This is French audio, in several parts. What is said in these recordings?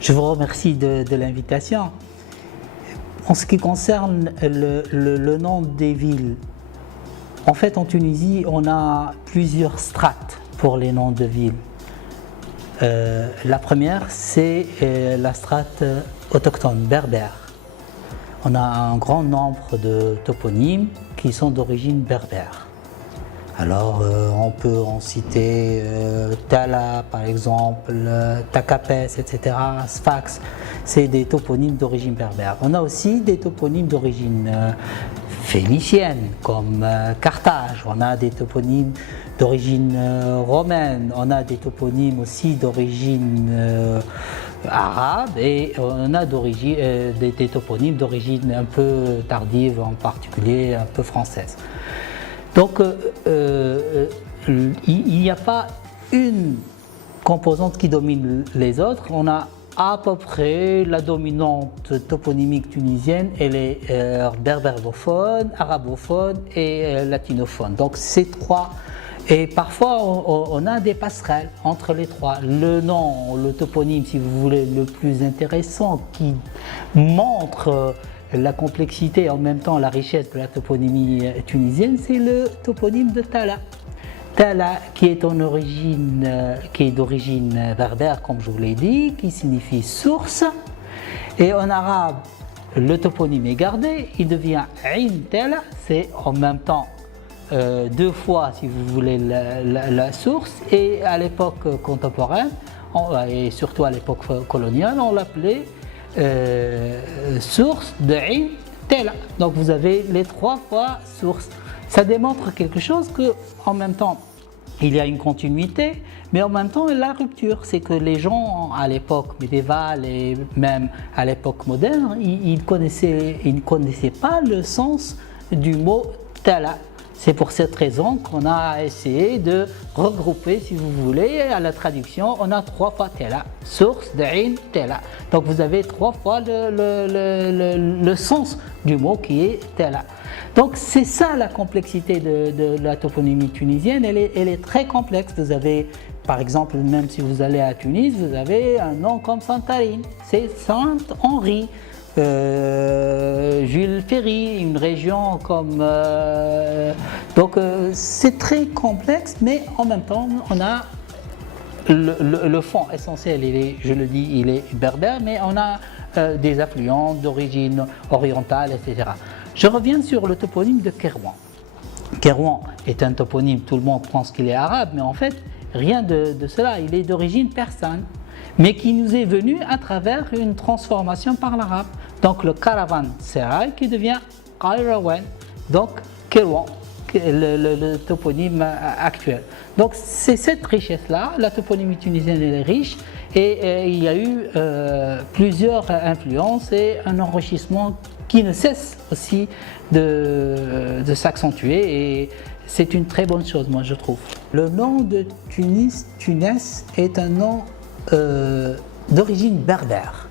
Je vous remercie de l'invitation. En ce qui concerne le nom des villes, en fait en Tunisie on a plusieurs strates pour les noms de villes. La première c'est la strate autochtone berbère. On a un grand nombre de toponymes qui sont d'origine berbère. Alors on peut en citer Tala par exemple, Takapes, etc., Sfax, c'est des toponymes d'origine berbère. On a aussi des toponymes d'origine phénicienne comme Carthage, on a des toponymes d'origine romaine, on a des toponymes aussi d'origine arabe et on a des toponymes d'origine un peu tardive, en particulier un peu française. Donc, il n'y a pas une composante qui domine les autres. On a à peu près la dominante toponymique tunisienne, elle est berbérophone, arabophone et latinophone. Donc, ces trois. Et parfois, on a des passerelles entre les trois. Le nom, le toponyme, si vous voulez, le plus intéressant qui montre la complexité et en même temps la richesse de la toponymie tunisienne, c'est le toponyme de Tala. Tala qui est d'origine berbère, comme je vous l'ai dit, qui signifie source. Et en arabe, le toponyme est gardé, il devient Ain Tala, c'est en même temps deux fois, si vous voulez, la source. Et à l'époque contemporaine, et surtout à l'époque coloniale, on l'appelait source de Ain Tala. Donc vous avez les trois fois source. Ça démontre quelque chose que, en même temps, il y a une continuité, mais en même temps la rupture. C'est que les gens à l'époque médiévale et même à l'époque moderne, ils ne connaissaient pas le sens du mot Tala. C'est pour cette raison qu'on a essayé de regrouper, si vous voulez, à la traduction, on a trois fois Tela, source d'Ain Tela. Donc vous avez trois fois le sens du mot qui est Tela. Donc c'est ça la complexité de la toponymie tunisienne, elle est très complexe. Vous avez, par exemple, même si vous allez à Tunis, vous avez un nom comme Santarine, c'est Saint-Henri. Jules Ferry, une région comme... donc c'est très complexe, mais en même temps on a le fond essentiel, je le dis, il est berbère, mais on a des affluents d'origine orientale, etc. Je reviens sur le toponyme de Kairouan. Kairouan est un toponyme, tout le monde pense qu'il est arabe, mais en fait rien de cela, il est d'origine persane, mais qui nous est venu à travers une transformation par l'arabe. Donc le caravansérail qui devient Kairouan, donc Kairouan, le toponyme actuel. Donc c'est cette richesse-là, la toponymie tunisienne elle est riche et il y a eu plusieurs influences et un enrichissement qui ne cesse aussi de s'accentuer et c'est une très bonne chose, moi je trouve. Le nom de Tunis est un nom d'origine berbère.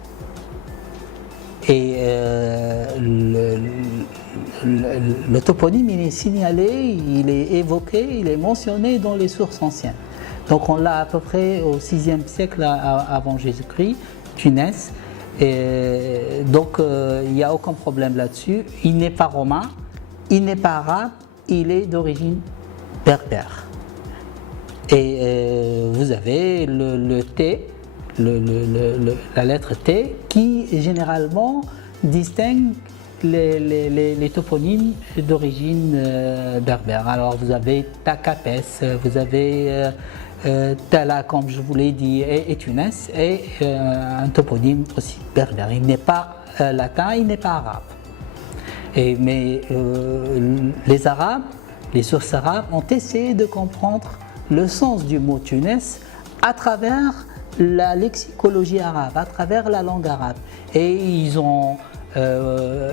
Et le toponyme, il est signalé, il est évoqué, il est mentionné dans les sources anciennes. Donc on l'a à peu près au 6e siècle avant Jésus-Christ, Tunis. Et donc il n'y a aucun problème là-dessus. Il n'est pas romain, il n'est pas arabe, il est d'origine berbère. Et vous avez le T, la lettre T qui généralement distingue les toponymes d'origine berbère. Alors vous avez Takapes, vous avez Tala comme je vous l'ai dit et Tunis et un toponyme aussi berbère. Il n'est pas latin, il n'est pas arabe. Mais les Arabes, les sources arabes ont essayé de comprendre le sens du mot Tunis à travers la lexicologie arabe, à travers la langue arabe. Et ils ont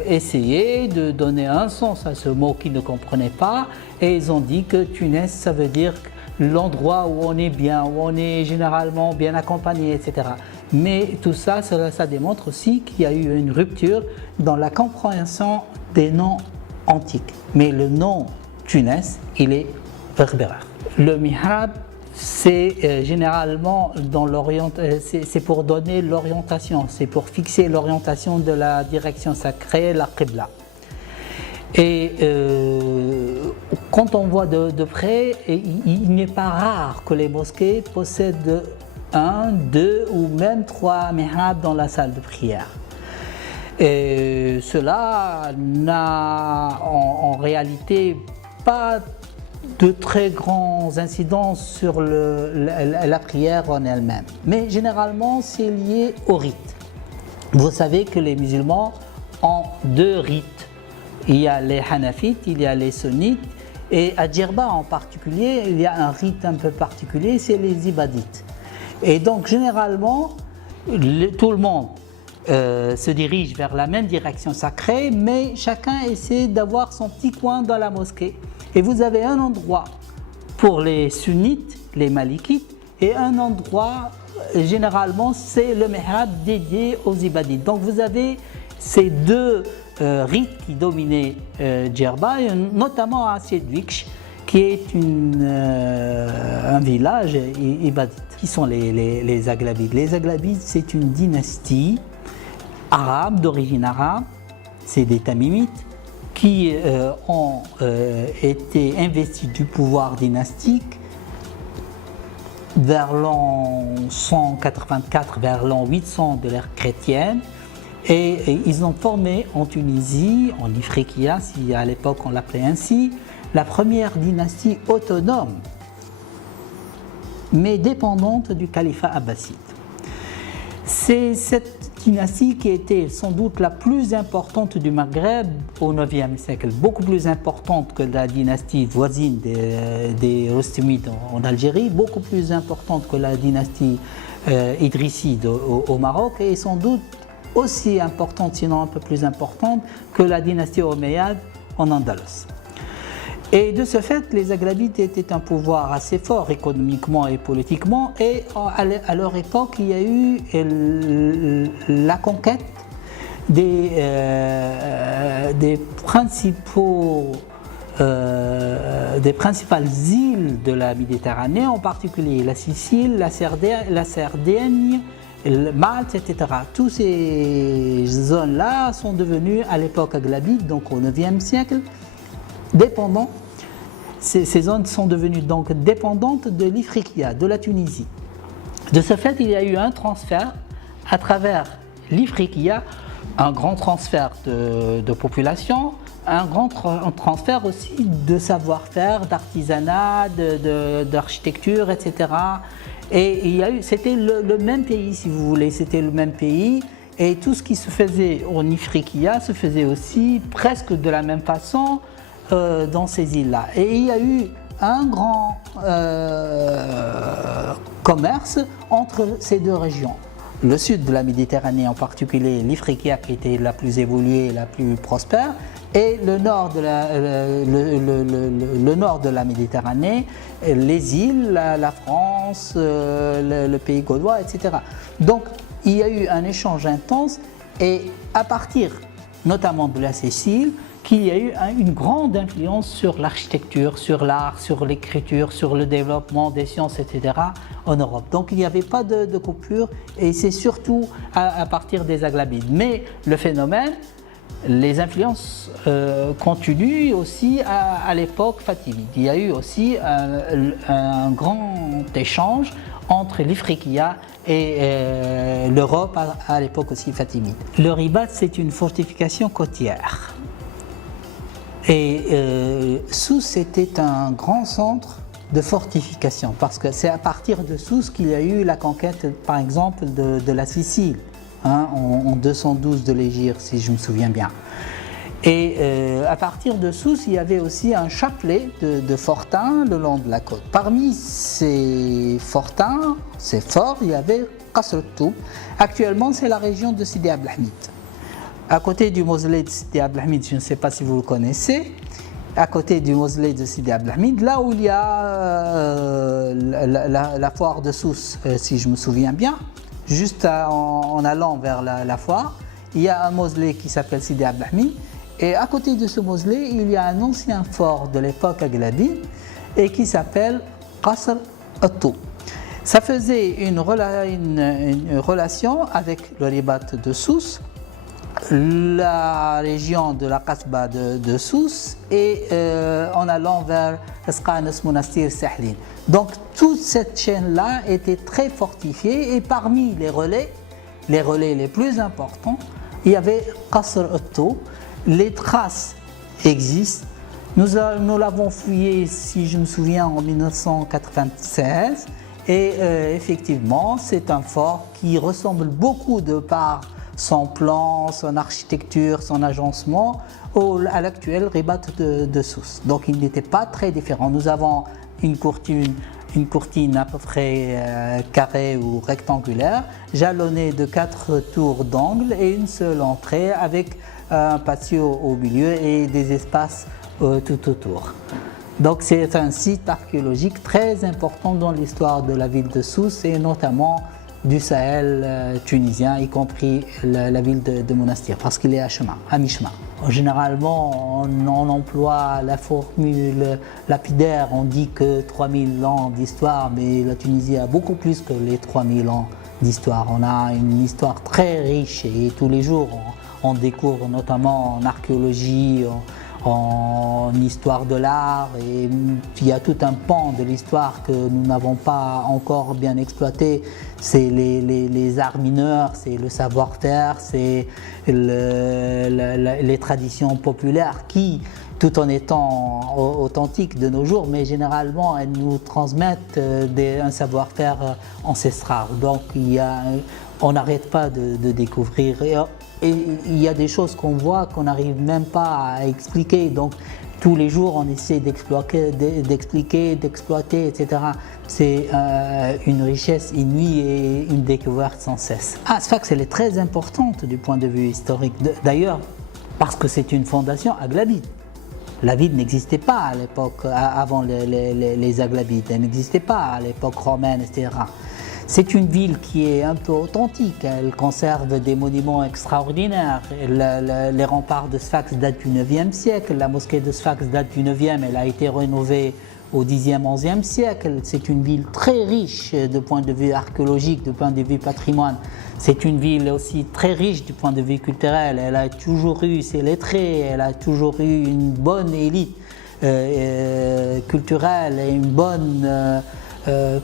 essayé de donner un sens à ce mot qu'ils ne comprenaient pas et ils ont dit que Tunis, ça veut dire l'endroit où on est bien, où on est généralement bien accompagné, etc. Mais tout ça, ça démontre aussi qu'il y a eu une rupture dans la compréhension des noms antiques. Mais le nom Tunis, il est berbère. Le mihrab, c'est généralement c'est pour donner l'orientation, c'est pour fixer l'orientation de la direction sacrée, la Qibla. Et quand on voit de près, il n'est pas rare que les mosquées possèdent 1, 2 ou même 3 mihrab dans la salle de prière. Et cela n'a en réalité pas de très grands incidences sur la prière en elle-même. Mais généralement, c'est lié au rite. Vous savez que les musulmans ont 2 rites. Il y a les hanafites, il y a les sunnites, et à Djerba en particulier, il y a un rite un peu particulier, c'est les ibadites. Et donc généralement, tout le monde se dirige vers la même direction sacrée, mais chacun essaie d'avoir son petit coin dans la mosquée. Et vous avez un endroit pour les sunnites, les malikites, et un endroit, généralement, c'est le mihrab dédié aux ibadites. Donc vous avez ces 2 rites qui dominaient Djerba, notamment à Sedwiksh, qui est un village ibadite. Qui sont les Aghlabides? Les Aghlabides, c'est une dynastie arabe, d'origine arabe, c'est des Tamimites, qui ont été investis du pouvoir dynastique vers l'an 184, vers l'an 800 de l'ère chrétienne. Et ils ont formé en Tunisie, en Ifriqiya, si à l'époque on l'appelait ainsi, la première dynastie autonome, mais dépendante du califat abbasside. C'est cette dynastie qui était sans doute la plus importante du Maghreb au IXe siècle, beaucoup plus importante que la dynastie voisine des Rostimides en Algérie, beaucoup plus importante que la dynastie idrisside au Maroc, et sans doute aussi importante, sinon un peu plus importante, que la dynastie omeyyade en Andalus. Et de ce fait, les Aghlabides étaient un pouvoir assez fort économiquement et politiquement, et à leur époque, il y a eu la conquête des principales îles de la Méditerranée, en particulier la Sicile, la Sardaigne, Malte, etc. Toutes ces zones-là sont devenues à l'époque aghlabide, donc au IXe siècle, dépendantes. Ces zones sont devenues donc dépendantes de l'Ifriqiya, de la Tunisie. De ce fait, il y a eu un transfert à travers l'Ifriqiya, un grand transfert de population, un grand transfert aussi de savoir-faire, d'artisanat, d'architecture, etc. Et c'était le même pays, si vous voulez, c'était le même pays. Et tout ce qui se faisait en Ifriqiya se faisait aussi presque de la même façon dans ces îles-là. Et il y a eu un grand commerce entre ces 2 régions. Le sud de la Méditerranée, en particulier l'Ifriqiya, qui était la plus évoluée, la plus prospère, et le nord de la Méditerranée, les îles, la France, le pays gaulois, etc. Donc il y a eu un échange intense, et à partir notamment de la Sicile, qu'il y a eu une grande influence sur l'architecture, sur l'art, sur l'écriture, sur le développement des sciences, etc. en Europe. Donc il n'y avait pas de coupure, et c'est surtout à partir des Aghlabides. Mais le phénomène, les influences continuent aussi à l'époque fatimide. Il y a eu aussi un grand échange entre l'Ifriqiya et l'Europe à l'époque aussi fatimide. Le Ribat, c'est une fortification côtière. Et Sousse était un grand centre de fortification, parce que c'est à partir de Sousse qu'il y a eu la conquête, par exemple, de la Sicile, en 212 de l'Hégire, si je me souviens bien. Et à partir de Sousse, il y avait aussi un chapelet de fortins le long de la côte. Parmi ces fortins, ces forts, il y avait Qasr al-Toub. Actuellement, c'est la région de Sidi Abdelhamid. À côté du mausolée de Sidi Abdelhamid, je ne sais pas si vous le connaissez, à côté du mausolée de Sidi Abdelhamid, là où il y a la foire de Sousse, si je me souviens bien, juste en allant vers la foire, il y a un mausolée qui s'appelle Sidi Abdelhamid, et à côté de ce mausolée, il y a un ancien fort de l'époque aghlabide et qui s'appelle Qasr Otto. Ça faisait une relation avec le ribat de Sousse, la région de la Kasbah de Sousse et en allant vers Esqanes Monastir Sahlin. Donc toute cette chaîne-là était très fortifiée et parmi les relais les plus importants, il y avait Qasr Otto. Les traces existent. Nous l'avons fouillé, si je me souviens, en 1996 et effectivement c'est un fort qui ressemble beaucoup de par son plan, son architecture, son agencement à l'actuel ribat de Sousse. Donc il n'était pas très différent. Nous avons une courtine à peu près carrée ou rectangulaire, jalonnée de 4 tours d'angle et une seule entrée avec un patio au milieu et des espaces tout autour. Donc c'est un site archéologique très important dans l'histoire de la ville de Sousse et notamment du Sahel tunisien, y compris la ville de Monastir, parce qu'il est à mi-chemin. Généralement, on emploie la formule lapidaire, on dit que 3000 ans d'histoire, mais la Tunisie a beaucoup plus que les 3000 ans d'histoire. On a une histoire très riche et tous les jours, on découvre notamment en archéologie, en histoire de l'art, et il y a tout un pan de l'histoire que nous n'avons pas encore bien exploité. C'est les arts mineurs, c'est le savoir-faire, c'est les traditions populaires qui, tout en étant authentiques de nos jours, mais généralement elles nous transmettent un savoir-faire ancestral. Donc on n'arrête pas de découvrir. Et il y a des choses qu'on voit qu'on n'arrive même pas à expliquer. Donc tous les jours on essaie d'expliquer, d'exploiter, etc. C'est une richesse inouïe et une découverte sans cesse. Sfax, elle est très importante du point de vue historique. D'ailleurs, parce que c'est une fondation aghlabite. La ville n'existait pas à l'époque, avant les Aghlabides. Elle n'existait pas à l'époque romaine, etc. C'est une ville qui est un peu authentique, elle conserve des monuments extraordinaires. Les remparts de Sfax datent du 9e siècle, la mosquée de Sfax date du 9e, elle a été rénovée au 10e, 11e siècle. C'est une ville très riche du point de vue archéologique, du point de vue patrimoine. C'est une ville aussi très riche du point de vue culturel, elle a toujours eu ses lettrés, elle a toujours eu une bonne élite culturelle et une bonne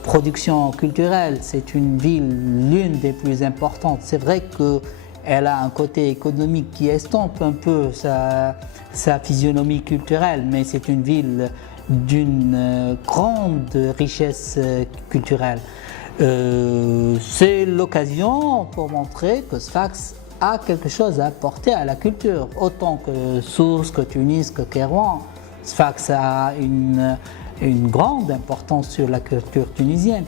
production culturelle. C'est une ville l'une des plus importantes. C'est vrai qu'elle a un côté économique qui estompe un peu sa physionomie culturelle, mais c'est une ville d'une grande richesse culturelle. C'est l'occasion pour montrer que Sfax a quelque chose à apporter à la culture, autant que Sousse, que Tunis, que Kairouan. Sfax a une grande importance sur la culture tunisienne.